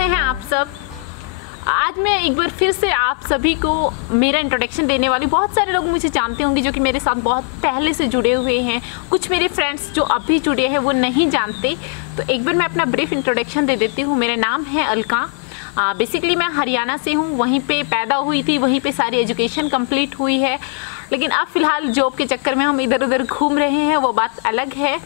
कैसे हैं आप सब। आज मैं एक बार फिर से आप सभी को मेरा इंट्रोडक्शन देने वाली। बहुत सारे लोग मुझे जानते होंगे जो कि मेरे साथ बहुत पहले से जुड़े हुए हैं, कुछ मेरे फ्रेंड्स जो अभी जुड़े हैं वो नहीं जानते, तो एक बार मैं अपना ब्रीफ इंट्रोडक्शन दे देती हूँ। मेरा नाम है अलका। बेसिकली मैं हरियाणा से हूँ, वहीं पे पैदा हुई थी, वहीं पे सारी एजुकेशन कंप्लीट हुई है, लेकिन अब फ़िलहाल जॉब के चक्कर में हम इधर उधर घूम रहे हैं, वो बात अलग है।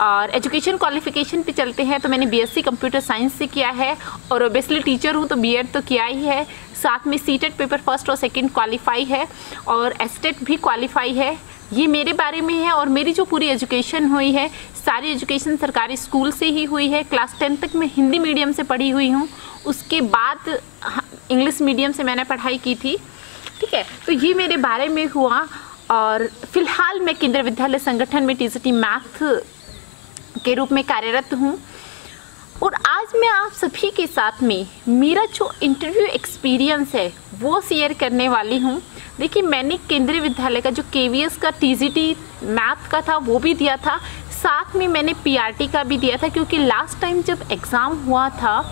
और एजुकेशन क्वालिफिकेशन पे चलते हैं तो मैंने बीएससी कंप्यूटर साइंस से किया है और ओबियसली टीचर हूँ तो बीएड तो किया ही है। साथ में सीटेट पेपर फर्स्ट और सेकंड क्वालिफाई है और एसटेट भी क्वालिफाई है। ये मेरे बारे में है। और मेरी जो पूरी एजुकेशन हुई है, सारी एजुकेशन सरकारी स्कूल से ही हुई है। क्लास 10 तक मैं हिंदी मीडियम से पढ़ी हुई हूँ, उसके बाद इंग्लिश मीडियम से मैंने पढ़ाई की थी। ठीक है, तो ये मेरे बारे में हुआ। और फिलहाल मैं केंद्रीय विद्यालय संगठन में टीजीटी मैथ के रूप में कार्यरत हूँ। और आज मैं आप सभी के साथ में मेरा जो इंटरव्यू एक्सपीरियंस है वो शेयर करने वाली हूँ। देखिए, मैंने केंद्रीय विद्यालय का जो केवीएस का टीजीटी मैथ का था वो भी दिया था, साथ में मैंने पीआरटी का भी दिया था, क्योंकि लास्ट टाइम जब एग्ज़ाम हुआ था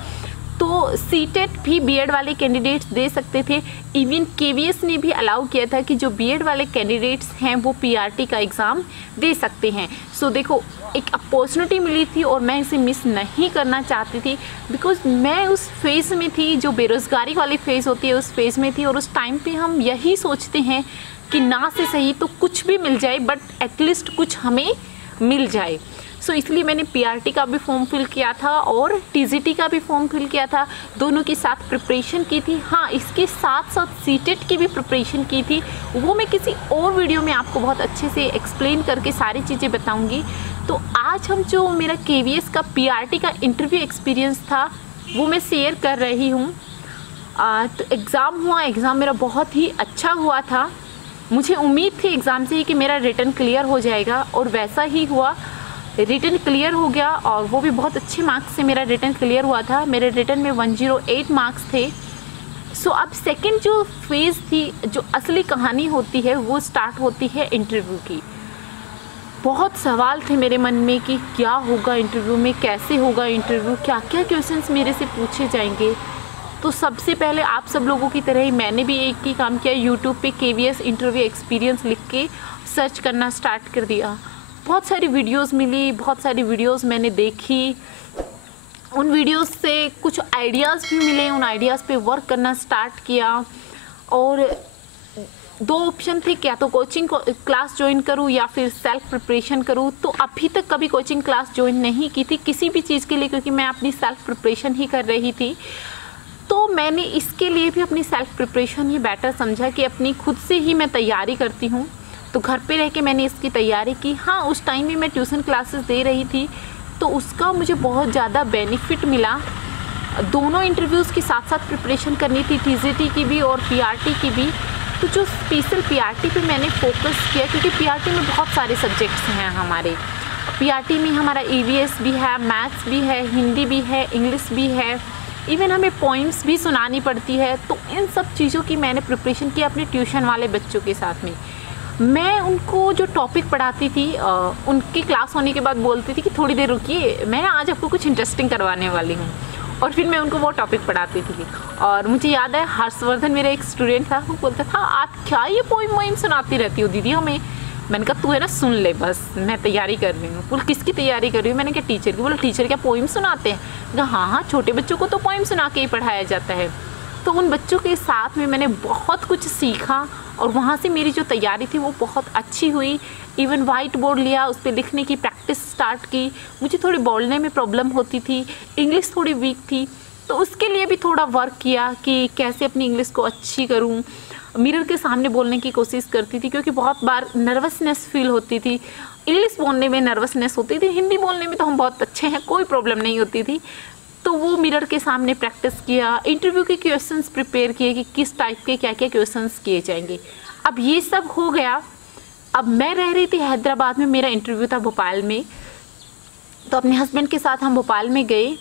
तो सीटेट भी बीएड वाले कैंडिडेट्स दे सकते थे। इवन केवीएस ने भी अलाउ किया था कि जो बीएड वाले कैंडिडेट्स हैं वो पीआरटी का एग्ज़ाम दे सकते हैं। सो देखो, एक अपॉर्चुनिटी मिली थी और मैं इसे मिस नहीं करना चाहती थी, बिकॉज मैं उस फेज़ में थी जो बेरोज़गारी वाली फ़ेज़ होती है, उस फेज़ में थी। और उस टाइम पे हम यही सोचते हैं कि ना से सही तो कुछ भी मिल जाए, बट एटलीस्ट कुछ हमें मिल जाए। सो इसलिए मैंने पीआरटी का भी फॉर्म फिल किया था और टीजीटी का भी फॉर्म फिल किया था, दोनों के साथ प्रिपरेशन की थी। हाँ, इसके साथ साथ सीटेट की भी प्रिपरेशन की थी, वो मैं किसी और वीडियो में आपको बहुत अच्छे से एक्सप्लेन करके सारी चीज़ें बताऊंगी। तो आज हम जो मेरा केवीएस का पीआरटी का इंटरव्यू एक्सपीरियंस था वो मैं शेयर कर रही हूँ। तो एग्ज़ाम हुआ, एग्ज़ाम मेरा बहुत ही अच्छा हुआ था। मुझे उम्मीद थी एग्ज़ाम से ही कि मेरा रिटन क्लियर हो जाएगा और वैसा ही हुआ। रिटन क्लियर हो गया और वो भी बहुत अच्छे मार्क्स से मेरा रिटन क्लियर हुआ था। मेरे रिटन में 108 मार्क्स थे। सो अब सेकंड जो फेज़ थी, जो असली कहानी होती है, वो स्टार्ट होती है इंटरव्यू की। बहुत सवाल थे मेरे मन में कि क्या होगा इंटरव्यू में, कैसे होगा इंटरव्यू, क्या क्या क्वेश्चंस मेरे से पूछे जाएंगे। तो सबसे पहले आप सब लोगों की तरह ही मैंने भी एक ही काम किया, यूट्यूब पे केवीएस इंटरव्यू एक्सपीरियंस लिख के सर्च करना स्टार्ट कर दिया। बहुत सारी वीडियोस मिली, बहुत सारी वीडियोस मैंने देखी, उन वीडियोस से कुछ आइडियाज़ भी मिले, उन आइडियाज़ पे वर्क करना स्टार्ट किया। और दो ऑप्शन थे, क्या तो कोचिंग क्लास ज्वाइन करूँ या फिर सेल्फ प्रिपरेशन करूँ। तो अभी तक कभी कोचिंग क्लास ज्वाइन नहीं की थी किसी भी चीज़ के लिए, क्योंकि मैं अपनी सेल्फ प्रिपरेशन ही कर रही थी। तो मैंने इसके लिए भी अपनी सेल्फ प्रिपरेशन ही बेटर समझा कि अपनी खुद से ही मैं तैयारी करती हूँ। तो घर पे रह के मैंने इसकी तैयारी की। हाँ, उस टाइम में मैं ट्यूशन क्लासेस दे रही थी, तो उसका मुझे बहुत ज़्यादा बेनिफिट मिला। दोनों इंटरव्यूज़ के साथ साथ प्रिपरेशन करनी थी, टीजीटी की भी और पीआरटी की भी। तो जो स्पेशल पीआरटी पे मैंने फोकस किया, क्योंकि पीआरटी में बहुत सारे सब्जेक्ट्स हैं हमारे। पीआरटी में हमारा ईवीएस भी है, मैथ्स भी है, हिंदी भी है, इंग्लिश भी है, इवन हमें पोइम्स भी सुनानी पड़ती है। तो इन सब चीज़ों की मैंने प्रिपरेशन की अपने ट्यूशन वाले बच्चों के साथ में। मैं उनको जो टॉपिक पढ़ाती थी, उनकी क्लास होने के बाद बोलती थी कि थोड़ी देर रुकिए, मैं आज आपको कुछ इंटरेस्टिंग करवाने वाली हूँ। और फिर मैं उनको वो टॉपिक पढ़ाती थी। और मुझे याद है हर्षवर्धन मेरा एक स्टूडेंट था, वो बोलता था, आप क्या ये पोइम सुनाती रहती हो दीदी हमें। मैंने कहा, तू है ना सुन ले, बस मैं तैयारी कर रही हूँ। बोल, किसकी तैयारी कर रही हूँ? मैंने कहा, टीचर की। बोला, टीचर क्या पोइम सुनाते हैं? कहा, हाँ, छोटे बच्चों को तो पोइम सुना के ही पढ़ाया जाता है। तो उन बच्चों के साथ में मैंने बहुत कुछ सीखा और वहाँ से मेरी जो तैयारी थी वो बहुत अच्छी हुई। इवन वाइट बोर्ड लिया, उस पर लिखने की प्रैक्टिस स्टार्ट की। मुझे थोड़ी बोलने में प्रॉब्लम होती थी, इंग्लिश थोड़ी वीक थी, तो उसके लिए भी थोड़ा वर्क किया कि कैसे अपनी इंग्लिश को अच्छी करूँ। मिरर के सामने बोलने की कोशिश करती थी, क्योंकि बहुत बार नर्वसनेस फील होती थी। इंग्लिश बोलने में नर्वसनेस होती थी, हिंदी बोलने में तो हम बहुत अच्छे हैं, कोई प्रॉब्लम नहीं होती थी। तो वो मिरर के सामने प्रैक्टिस किया, इंटरव्यू के क्वेश्चंस प्रिपेयर किए कि किस टाइप के क्या क्या क्वेश्चंस किए जाएंगे। अब ये सब हो गया। अब मैं रह रही थी हैदराबाद में, मेरा इंटरव्यू था भोपाल में। तो अपने हस्बैंड के साथ हम भोपाल में गए।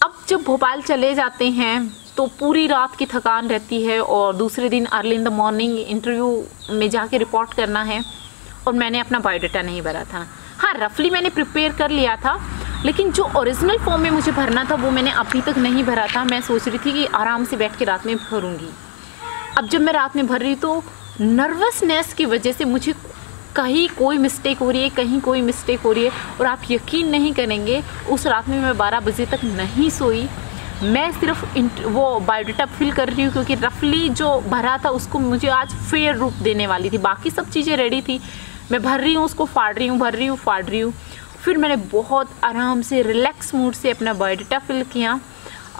अब जब भोपाल चले जाते हैं तो पूरी रात की थकान रहती है और दूसरे दिन early in the morning interview में जाके रिपोर्ट करना है। और मैंने अपना बायोडाटा नहीं भरा था। हाँ, रफली मैंने प्रिपेयर कर लिया था, लेकिन जो ओरिजिनल फॉर्म में मुझे भरना था वो मैंने अभी तक नहीं भरा था। मैं सोच रही थी कि आराम से बैठ के रात में भरूँगी। अब जब मैं रात में भर रही तो नर्वसनेस की वजह से मुझे कहीं कोई मिस्टेक हो रही है, कहीं कोई मिस्टेक हो रही है। और आप यकीन नहीं करेंगे, उस रात में मैं 12 बजे तक नहीं सोई। मैं सिर्फ वो बायोडाटा फिल कर रही हूँ, क्योंकि रफली जो भरा था उसको मुझे आज फेयर रूप देने वाली थी। बाकी सब चीज़ें रेडी थी, मैं भर रही हूँ, उसको फाड़ रही हूँ, भर रही हूँ, फाड़ रही हूँ। फिर मैंने बहुत आराम से रिलैक्स मूड से अपना बायोडाटा फिल किया,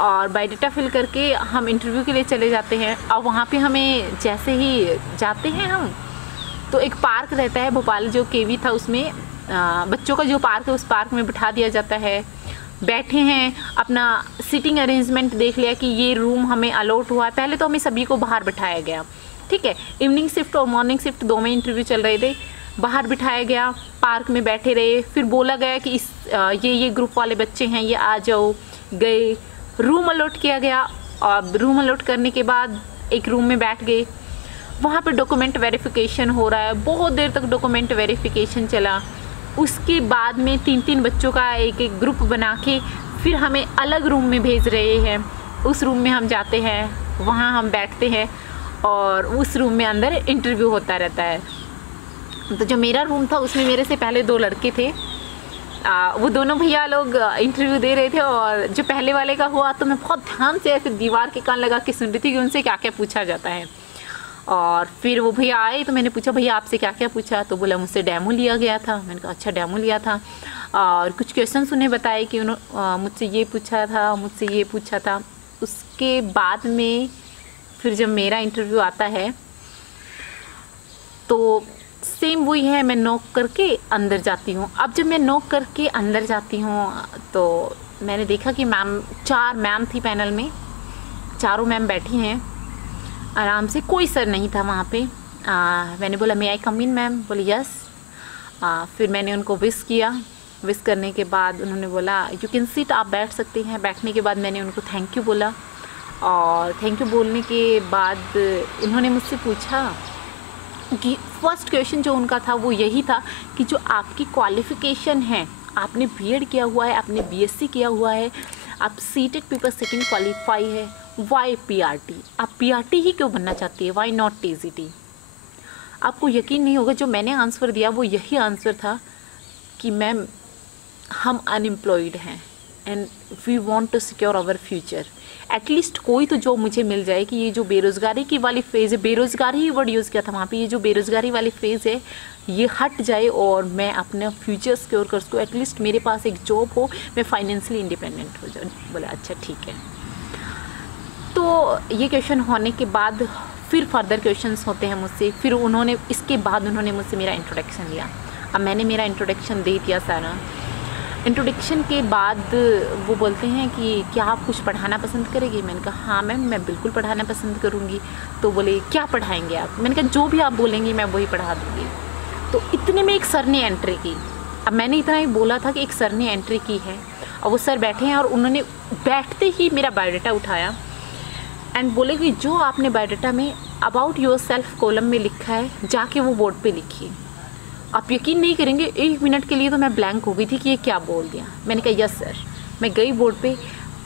और बायोडाटा फिल करके हम इंटरव्यू के लिए चले जाते हैं। और वहाँ पे हमें जैसे ही जाते हैं हम, तो एक पार्क रहता है भोपाल, जो केवी था उसमें बच्चों का जो पार्क है, उस पार्क में बिठा दिया जाता है। बैठे हैं, अपना सीटिंग अरेंजमेंट देख लिया कि ये रूम हमें अलॉट हुआ है। पहले तो हमें सभी को बाहर बिठाया गया, ठीक है। इवनिंग शिफ्ट और मॉर्निंग शिफ्ट दो में इंटरव्यू चल रहे थे। बाहर बिठाया गया, पार्क में बैठे रहे। फिर बोला गया कि ये ग्रुप वाले बच्चे हैं, ये आ जाओ। गए, रूम अलॉट किया गया, और रूम अलॉट करने के बाद एक रूम में बैठ गए। वहाँ पे डॉक्यूमेंट वेरिफिकेशन हो रहा है, बहुत देर तक डॉक्यूमेंट वेरिफिकेशन चला। उसके बाद में 3-3 बच्चों का एक ग्रुप बना के फिर हमें अलग रूम में भेज रहे हैं। उस रूम में हम जाते हैं, वहाँ हम बैठते हैं, और उस रूम में अंदर इंटरव्यू होता रहता है। तो जो मेरा रूम था उसमें मेरे से पहले 2 लड़के थे। वो दोनों भैया लोग इंटरव्यू दे रहे थे, और जो पहले वाले का हुआ तो मैं बहुत ध्यान से ऐसे दीवार के कान लगा के सुन रही थी कि उनसे क्या क्या पूछा जाता है। और फिर वो भैया आए तो मैंने पूछा, भैया आपसे क्या क्या पूछा? तो बोला मुझसे डेमो लिया गया था। मैंने कहा अच्छा, डेमो लिया था। और कुछ क्वेश्चंस उन्हें बताए कि मुझसे ये पूछा था, मुझसे ये पूछा था। उसके बाद में फिर जब मेरा इंटरव्यू आता है तो सेम वही है, मैं नॉक करके अंदर जाती हूँ। अब जब मैं नॉक करके अंदर जाती हूँ तो मैंने देखा कि 4 मैम थी पैनल में, चारों मैम बैठी हैं आराम से, कोई सर नहीं था वहाँ पे। मैंने बोला मे आई कम इन मैम? बोले यस। फिर मैंने उनको विश किया। विश करने के बाद उन्होंने बोला यू कैन सिट, आप बैठ सकते हैं। बैठने के बाद मैंने उनको थैंक यू बोला, और थैंक यू बोलने के बाद उन्होंने मुझसे पूछा कि फर्स्ट क्वेश्चन जो उनका था वो यही था कि जो आपकी क्वालिफ़िकेशन है, आपने बीएड किया हुआ है, आपने बीएससी किया हुआ है, आप सीटेड पेपर सेटिंग क्वालिफाई है, वाई पीआरटी? आप पीआरटी ही क्यों बनना चाहती है, वाई नॉट टीजीटी? आपको यकीन नहीं होगा, जो मैंने आंसर दिया वो यही आंसर था कि मैम हम अनएम्प्लॉयड हैं and we want to secure our future. At least कोई तो जॉब मुझे मिल जाए कि ये जो बेरोज़गारी की वाली फेज़ है, बेरोज़गारी ही वर्ड यूज़ किया था वहाँ पे, ये जो बेरोज़गारी वाली फेज़ है ये हट जाए और मैं अपना फ्यूचर सिक्योर कर सकूँ। एटलीस्ट मेरे पास एक जॉब हो, मैं फाइनेंशियली इंडिपेंडेंट हो जाऊँ। बोला अच्छा ठीक है। तो ये क्वेश्चन होने के बाद फिर फर्दर क्वेश्चंस होते हैं मुझसे। फिर उन्होंने इसके बाद उन्होंने मुझसे मेरा इंट्रोडक्शन लिया। अब मैंने मेरा इंट्रोडक्शन दे दिया सारा। इंट्रोडक्शन के बाद वो बोलते हैं कि क्या आप कुछ पढ़ाना पसंद करेंगे? मैंने कहा हाँ मैम, मैं बिल्कुल पढ़ाना पसंद करूँगी। तो बोले क्या पढ़ाएंगे आप? मैंने कहा जो भी आप बोलेंगी मैं वही पढ़ा दूँगी। तो इतने में एक सर ने एंट्री की। अब मैंने इतना ही बोला था कि एक सर ने एंट्री की है, और वो सर बैठे हैं, और उन्होंने बैठते ही मेरा बायोडाटा उठाया एंड बोले कि जो आपने बायोडाटा में अबाउट योर सेल्फ कॉलम में लिखा है, जाके वो बोर्ड पे लिखिए। आप यकीन नहीं करेंगे, 1 मिनट के लिए तो मैं ब्लैंक हो गई थी कि ये क्या बोल दिया। मैंने कहा यस सर। मैं गई बोर्ड पे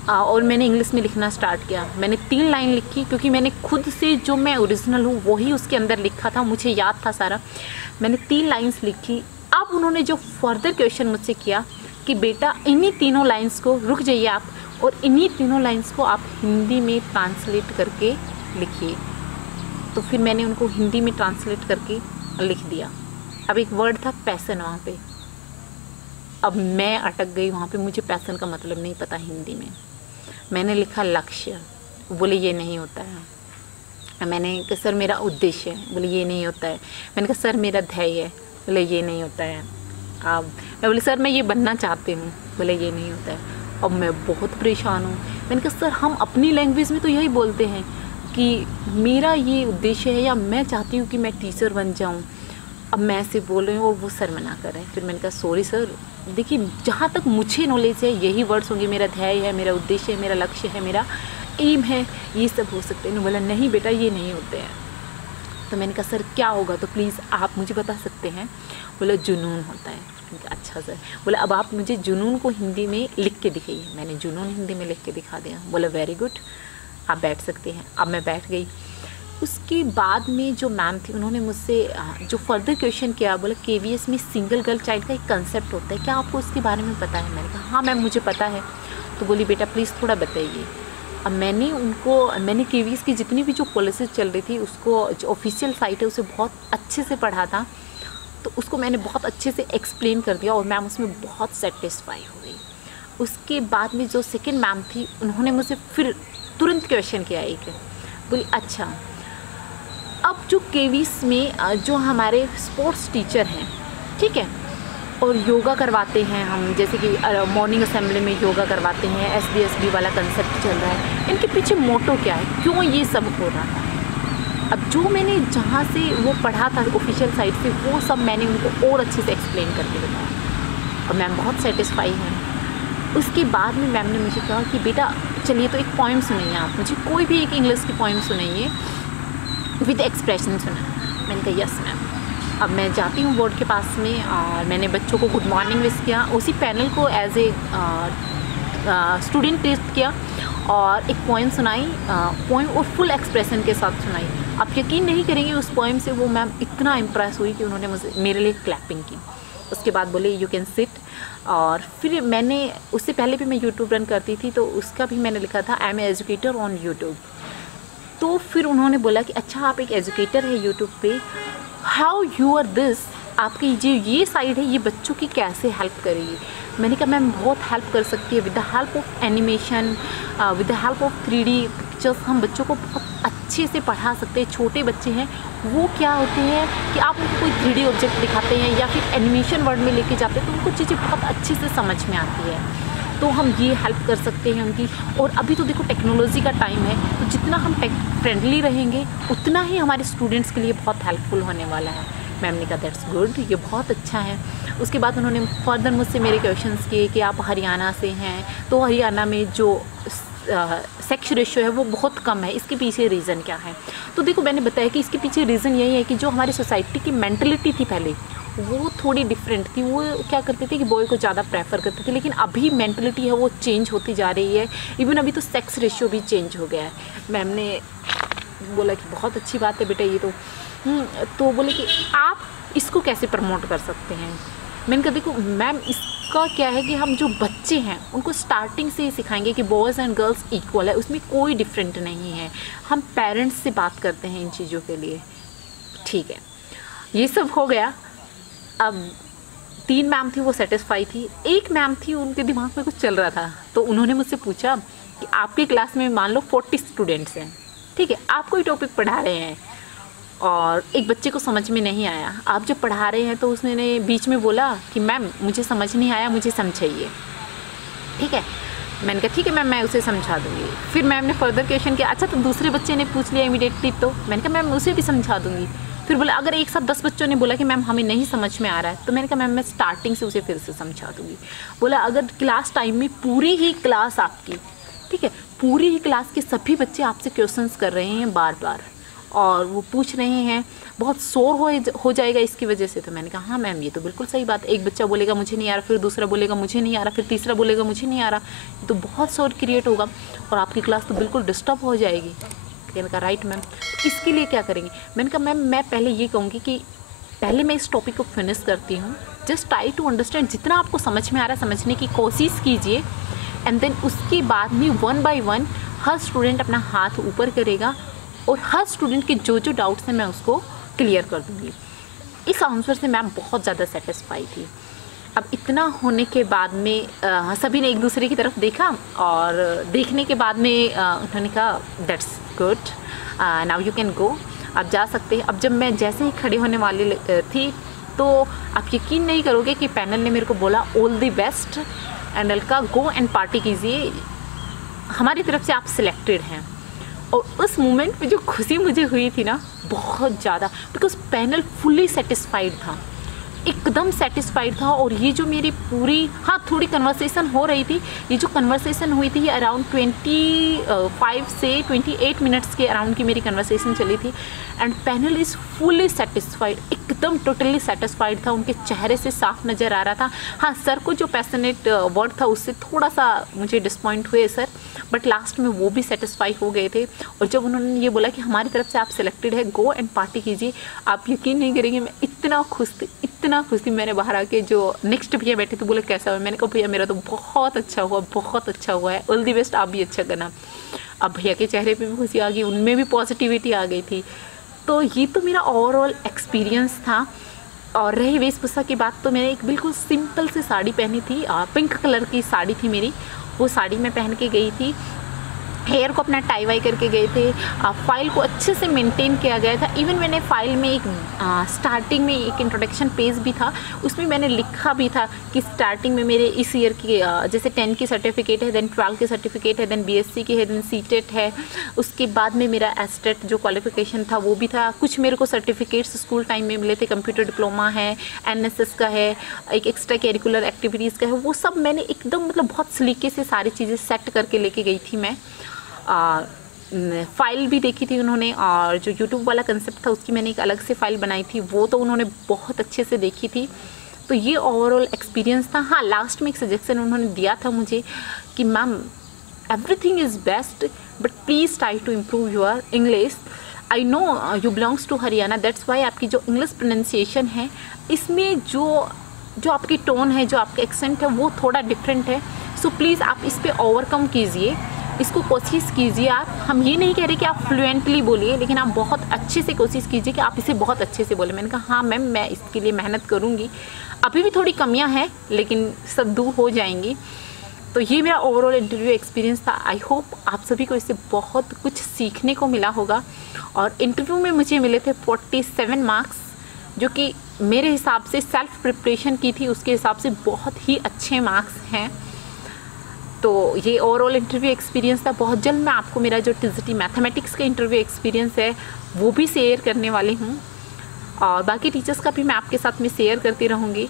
और मैंने इंग्लिश में लिखना स्टार्ट किया। मैंने 3 लाइन लिखी, क्योंकि मैंने खुद से जो मैं ओरिजिनल हूँ वही उसके अंदर लिखा था, मुझे याद था सारा। मैंने 3 लाइन्स लिखी। अब उन्होंने जो फर्दर क्वेश्चन मुझसे किया कि बेटा इन्हीं तीनों लाइन्स को, रुक जाइए आप, और इन्हीं तीनों लाइन्स को आप हिंदी में ट्रांसलेट करके लिखिए। तो फिर मैंने उनको हिंदी में ट्रांसलेट करके लिख दिया। अब एक वर्ड था पैसन वहाँ पे। अब मैं अटक गई वहाँ पे, मुझे पैसन का मतलब नहीं पता हिंदी में। मैंने लिखा लक्ष्य, बोले ये नहीं होता है। मैंने कहा सर मेरा उद्देश्य है, बोले ये नहीं होता है। मैंने कहा सर मेरा ध्येय है, बोले ये नहीं होता है। अब मैं बोले सर मैं ये बनना चाहती हूँ, बोले ये नहीं होता है। अब मैं बहुत परेशान हूँ। मैंने कहा सर हम अपनी लैंग्वेज में तो यही बोलते हैं कि मेरा ये उद्देश्य है, या मैं चाहती हूँ कि मैं टीचर बन जाऊँ। अब मैं ऐसे बोल रही हूँ और वो सर मना कर रहे हैं। फिर मैंने कहा सॉरी सर, देखिए जहाँ तक मुझे नॉलेज है यही वर्ड्स होंगे, मेरा ध्येय है, मेरा उद्देश्य है, मेरा लक्ष्य है, मेरा एम है, ये सब हो सकते हैं। बोला नहीं बेटा ये नहीं होते हैं। तो मैंने कहा सर क्या होगा, तो प्लीज़ आप मुझे बता सकते हैं? बोला जुनून होता है। अच्छा सर। बोला अब आप मुझे जुनून को हिंदी में लिख के दिखाइए। मैंने जुनून हिंदी में लिख के दिखा दिया। बोला वेरी गुड, आप बैठ सकते हैं। अब मैं बैठ गई। उसके बाद में जो मैम थी उन्होंने मुझसे जो फर्दर क्वेश्चन किया, बोला KVS में सिंगल गर्ल चाइल्ड का एक कंसेप्ट होता है, क्या आपको उसके बारे में पता है? मैंने कहा हाँ मैम मुझे पता है। तो बोली बेटा प्लीज़ थोड़ा बताइए। अब मैंने KVS की जितनी भी जो पॉलिसीज चल रही थी उसको, जो ऑफिशियल साइट है उसे बहुत अच्छे से पढ़ा था, तो उसको मैंने बहुत अच्छे से एक्सप्लेन कर दिया और मैम उसमें बहुत सेटिस्फाई हो गई। उसके बाद में जो सेकेंड मैम थी उन्होंने मुझसे फिर तुरंत क्वेश्चन किया एक, बोली अच्छा अब जो KVS में जो हमारे स्पोर्ट्स टीचर हैं, ठीक है, और योगा करवाते हैं हम, जैसे कि मॉर्निंग असेंबली में योगा करवाते हैं, SBSB वाला कंसेप्ट चल रहा है, इनके पीछे मोटो क्या है, क्यों ये सब हो रहा है? अब जो मैंने जहाँ से वो पढ़ा था ऑफिशियल साइट से, वो सब मैंने उनको और अच्छे से एक्सप्लेन करके बताया और मैम बहुत सेटिस्फाई हैं। उसके बाद में मैम ने मुझे कहा कि बेटा चलिए तो एक पोइम सुनाइए आप मुझे, कोई भी एक इंग्लिश की पोइम सुनाइए विद एक्सप्रेशन सुना। मैंने कहा यस मैम। अब मैं जाती हूँ बोर्ड के पास में और मैंने बच्चों को गुड मॉर्निंग विश किया, उसी पैनल को एज ए स्टूडेंट टेस्ट किया और एक पोइम सुनाई, पोइम और फुल एक्सप्रेशन के साथ सुनाई। आप यकीन नहीं करेंगे उस पोइम से वो मैम इतना इम्प्रेस हुई कि उन्होंने मेरे लिए क्लैपिंग की। उसके बाद बोले यू कैन सिट। और फिर मैंने उससे पहले भी मैं यूट्यूब रन करती थी, तो उसका भी मैंने लिखा था I am educator on YouTube. तो फिर उन्होंने बोला कि अच्छा आप एक एजुकेटर है यूट्यूब पे, हाउ यू आर दिस, आपकी जो ये साइड है ये बच्चों की कैसे हेल्प करेगी? मैंने कहा मैम बहुत हेल्प कर सकती है with the help of animation, with the help of 3D pictures हम बच्चों को बहुत अच्छे से पढ़ा सकते हैं। छोटे बच्चे हैं वो क्या होते हैं कि आप उनको कोई 3D ऑब्जेक्ट दिखाते हैं या फिर एनिमेशन वर्ड में लेके जाते हैं तो उनको चीज़ें बहुत अच्छे से समझ में आती है, तो हम ये हेल्प कर सकते हैं उनकी। और अभी तो देखो टेक्नोलॉजी का टाइम है, तो जितना हम टेक फ्रेंडली रहेंगे उतना ही हमारे स्टूडेंट्स के लिए बहुत हेल्पफुल होने वाला है। मैम ने कहा दैट्स गुड, ये बहुत अच्छा है। उसके बाद उन्होंने फर्दर मुझसे मेरे क्वेश्चंस किए कि आप हरियाणा से हैं, तो हरियाणा में जो सेक्स रेशियो है वो बहुत कम है, इसके पीछे रीज़न क्या है? तो देखो मैंने बताया कि इसके पीछे रीज़न यही है कि जो हमारी सोसाइटी की मेंटलिटी थी पहले वो थोड़ी डिफरेंट थी। वो क्या करते थे कि बॉय को ज़्यादा प्रेफर करते थे, लेकिन अभी मेंटलिटी है वो चेंज होती जा रही है। इवन अभी तो सेक्स रेशियो भी चेंज हो गया है। मैम ने बोला कि बहुत अच्छी बात है बेटा ये तो बोले कि आप इसको कैसे प्रमोट कर सकते हैं? मैंने कहा देखो मैम इसका क्या है कि हम जो बच्चे हैं उनको स्टार्टिंग से ही सिखाएंगे कि बॉयज़ एंड गर्ल्स इक्वल है, उसमें कोई डिफरेंट नहीं है। हम पेरेंट्स से बात करते हैं इन चीज़ों के लिए, ठीक है। ये सब हो गया। अब 3 मैम थी वो सेटिस्फाई थी, एक मैम थी उनके दिमाग में कुछ चल रहा था, तो उन्होंने मुझसे पूछा कि आपकी क्लास में मान लो 40 स्टूडेंट्स हैं, ठीक है, आप कोई टॉपिक पढ़ा रहे हैं और एक बच्चे को समझ में नहीं आया, आप जब पढ़ा रहे हैं तो उसने बीच में बोला कि मैम मुझे समझ नहीं आया, मुझे समझाइए, ठीक है। मैंने कहा ठीक है मैम मैं उसे समझा दूँगी। फिर मैम ने फर्दर क्वेश्चन किया, अच्छा तो दूसरे बच्चे ने पूछ लिया इमीडिएटली, तो मैंने कहा मैम उसे भी समझा दूँगी। फिर बोला अगर एक साथ 10 बच्चों ने बोला कि मैम हमें नहीं समझ में आ रहा है, तो मैंने कहा मैम मैं स्टार्टिंग से उसे फिर से समझा दूँगी। बोला अगर क्लास टाइम में पूरी ही क्लास आपकी, ठीक है, पूरी ही क्लास के सभी बच्चे आपसे क्वेश्चंस कर रहे हैं बार बार और वो पूछ रहे हैं, बहुत शोर हो जाएगा इसकी वजह से। तो मैंने कहा हाँ मैम ये तो बिल्कुल सही बात है, एक बच्चा बोलेगा मुझे नहीं आ रहा, फिर दूसरा बोलेगा मुझे नहीं आ रहा, फिर तीसरा बोलेगा मुझे नहीं आ रहा, ये तो बहुत शोर क्रिएट होगा और आपकी क्लास तो बिल्कुल डिस्टर्ब हो जाएगी। मैंने कहा राइट मैम, इसके लिए क्या करेंगे? मैंने कहा मैम मैं पहले ये कहूँगी कि पहले मैं इस टॉपिक को फिनिश करती हूँ, जस्ट ट्राई टू अंडरस्टैंड, जितना आपको समझ में आ रहा है समझने की कोशिश कीजिए, एंड देन उसके बाद में 1 by 1 हर स्टूडेंट अपना हाथ ऊपर करेगा और हर स्टूडेंट के जो जो डाउट्स हैं मैं उसको क्लियर कर दूँगी। इस आंसर से मैम बहुत ज़्यादा सेटिस्फाई थी। अब इतना होने के बाद में सभी ने एक दूसरे की तरफ देखा और देखने के बाद में उन्होंने कहा that's good, now you can go, आप जा सकते हैं। अब जब मैं जैसे ही खड़े होने वाली थी तो आप यकीन नहीं करोगे कि पैनल ने मेरे को बोला all the best and Alka go and party कीजिए, हमारी तरफ से आप सिलेक्टेड हैं। और उस मोमेंट में जो खुशी मुझे हुई थी ना बहुत ज़्यादा, बिकॉज पैनल फुली सेटिस्फाइड था। एकदम सेटिस्फाइड था। और ये जो मेरी पूरी, हाँ थोड़ी कन्वर्सेशन हो रही थी, ये जो कन्वर्सेशन हुई थी ये अराउंड 25 से 28 मिनट्स के अराउंड की मेरी कन्वर्सेशन चली थी। And panel is fully satisfied, एकदम टोटली सेटिस्फाइड था, उनके चेहरे से साफ नज़र आ रहा था। हाँ सर को जो पैशनेट वर्ड था उससे थोड़ा सा मुझे डिसपॉइंट हुए सर, बट लास्ट में वो भी सेटिस्फाई हो गए थे। और जब उन्होंने ये बोला कि हमारी तरफ से आप सिलेक्टेड है, गो एंड पार्टी कीजिए, आप यकीन नहीं करेंगे मैं इतना खुश थी, इतना खुश थी। मैंने बाहर आके जो नेक्स्ट भैया बैठे थे बोले कैसा हुआ, मैंने कहा भैया मेरा तो बहुत अच्छा हुआ, बहुत अच्छा हुआ है, ऑल दी बेस्ट, आप भी अच्छा करना। अब भैया के चेहरे पे भी खुशी आ गई, उनमें भी पॉजिटिविटी आ गई थी। तो ये तो मेरा ओवरऑल एक्सपीरियंस था। और रही वेशभूषा की बात, तो मैंने एक बिल्कुल सिंपल सी साड़ी पहनी थी, पिंक कलर की साड़ी थी मेरी, वो साड़ी मैं पहन के गई थी। हेयर को अपना टाई वाई करके गए थे, फाइल को अच्छे से मेंटेन किया गया था। इवन मैंने फाइल में एक स्टार्टिंग में एक इंट्रोडक्शन पेज भी था, उसमें मैंने लिखा भी था कि स्टार्टिंग में मेरे इस ईयर की जैसे 10 की सर्टिफिकेट है, देन 12 की सर्टिफिकेट है, देन बीएससी की है, देन सीटेट है, उसके बाद में मेरा एस्टेट जो क्वालिफिकेशन था वो भी था। कुछ मेरे को सर्टिफिकेट्स स्कूल टाइम में मिले थे, कंप्यूटर डिप्लोमा है, एनएसएस का है, एक एक्स्ट्रा करिकुलर एक्टिविटीज़ का है, वो सब मैंने एकदम मतलब बहुत सलीके से सारी चीज़ें सेट करके लेके गई थी मैं। फ़ाइल भी देखी थी उन्होंने, और जो यूट्यूब वाला कंसेप्ट था उसकी मैंने एक अलग से फ़ाइल बनाई थी, वो तो उन्होंने बहुत अच्छे से देखी थी। तो ये ओवरऑल एक्सपीरियंस था। हाँ लास्ट में एक सजेशन उन्होंने दिया था मुझे कि ma'am everything is best but please try to improve your English. I know you belongs to Haryana, that's why आपकी जो इंग्लिश प्रोनाउंसिएशन है इसमें जो आपकी टोन है, जो आपका एक्सेंट है वो थोड़ा डिफरेंट है। सो प्लीज़ आप इस पर ओवरकम कीजिए, इसको कोशिश कीजिए आप। हम ये नहीं कह रहे कि आप फ्लुएंटली बोलिए, लेकिन आप बहुत अच्छे से कोशिश कीजिए कि आप इसे बहुत अच्छे से बोलें। मैंने कहा हाँ मैम मैं इसके लिए मेहनत करूँगी, अभी भी थोड़ी कमियां हैं लेकिन सब दूर हो जाएंगी। तो ये मेरा ओवरऑल इंटरव्यू एक्सपीरियंस था। आई होप आप सभी को इससे बहुत कुछ सीखने को मिला होगा। और इंटरव्यू में मुझे मिले थे 47 मार्क्स, जो कि मेरे हिसाब से सेल्फ प्रिपरेशन की थी उसके हिसाब से बहुत ही अच्छे मार्क्स हैं। तो ये ओवरऑल इंटरव्यू एक्सपीरियंस था। बहुत जल्द मैं आपको मेरा जो टीजीटी मैथमेटिक्स का इंटरव्यू एक्सपीरियंस है वो भी शेयर करने वाली हूँ, और बाकी टीचर्स का भी मैं आपके साथ में शेयर करती रहूँगी।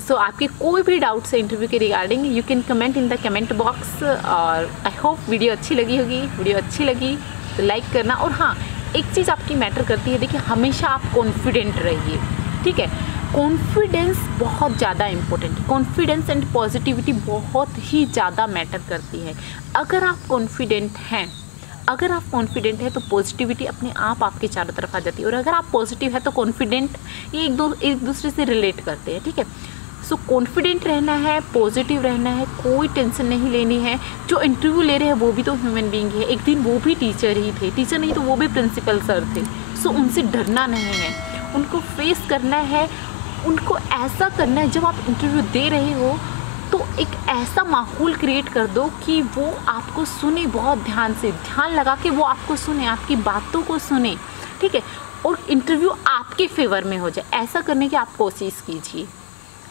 सो आपके कोई भी डाउट्स है इंटरव्यू के regarding, you can comment in the comment box. और आई होप वीडियो अच्छी लगी होगी। वीडियो अच्छी लगी तो लाइक करना। और हाँ एक चीज़ आपकी मैटर करती है, देखिए हमेशा आप कॉन्फिडेंट रहिए, ठीक है। कॉन्फिडेंस बहुत ज़्यादा इम्पोर्टेंट है, कॉन्फिडेंस एंड पॉजिटिविटी बहुत ही ज़्यादा मैटर करती है। अगर आप कॉन्फिडेंट हैं तो पॉजिटिविटी अपने आप आपके चारों तरफ आ जाती है। और अगर आप पॉजिटिव है तो कॉन्फिडेंट, ये एक दूसरे से रिलेट करते हैं, ठीक है। सो कॉन्फिडेंट रहना है, पॉजिटिव रहना है, कोई टेंशन नहीं लेनी है। जो इंटरव्यू ले रहे हैं वो भी तो ह्यूमन बीइंग है, एक दिन वो भी टीचर ही थे, टीचर नहीं तो वो भी प्रिंसिपल सर थे। सो उनसे डरना नहीं है, उनको फेस करना है, उनको ऐसा करना है। जब आप इंटरव्यू दे रहे हो तो एक ऐसा माहौल क्रिएट कर दो कि वो आपको सुने, बहुत ध्यान से, ध्यान लगा के वो आपको सुने, आपकी बातों को सुने, ठीक है। और इंटरव्यू आपके फेवर में हो जाए, ऐसा करने की आप कोशिश कीजिए।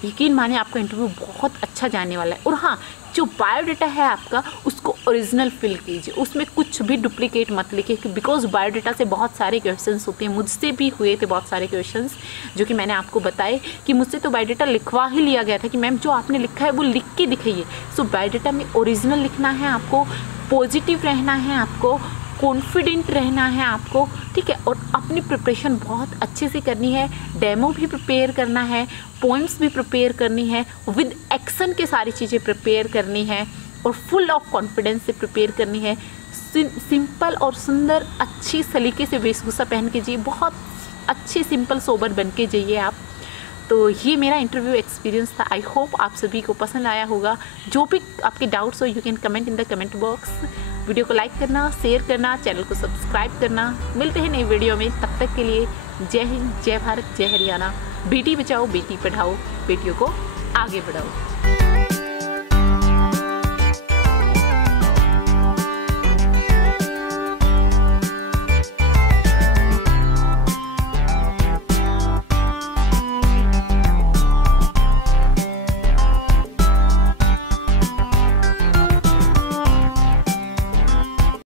यकीन मानिए आपका इंटरव्यू बहुत अच्छा जाने वाला है। और हाँ जो बायोडाटा है आपका उसको ओरिजिनल फिल कीजिए, उसमें कुछ भी डुप्लीकेट मत लिखिए, बिकॉज बायोडाटा से बहुत सारे क्वेश्चंस होते हैं। मुझसे भी हुए थे बहुत सारे क्वेश्चंस जो कि मैंने आपको बताए कि मुझसे तो बायोडाटा लिखवा ही लिया गया था कि मैम जो आपने लिखा है वो लिख के दिखाइए। सो बायोडाटा में ओरिजिनल लिखना है आपको, पॉजिटिव रहना है आपको, कॉन्फिडेंट रहना है आपको, ठीक है। और अपनी प्रिपरेशन बहुत अच्छे से करनी है, डेमो भी प्रिपेयर करना है, पॉइंट्स भी प्रिपेयर करनी है, विद एक्शन के सारी चीज़ें प्रिपेयर करनी है, और फुल ऑफ कॉन्फिडेंस से प्रिपेयर करनी है। सिंपल और सुंदर अच्छी सलीके से वेशभूषा पहन के जाइए, बहुत अच्छे सिंपल सोबर बन के जाइए आप। तो ये मेरा इंटरव्यू एक्सपीरियंस था। आई होप आप सभी को पसंद आया होगा। जो भी आपके डाउट्स हो you can comment in the comment box. Video को लाइक करना, शेयर करना, चैनल को सब्सक्राइब करना। मिलते हैं नई वीडियो में, तब तक के लिए जय हिंद, जय भारत, जय हरियाणा। बेटी बचाओ, बेटी पढ़ाओ, बेटियों को आगे बढ़ाओ।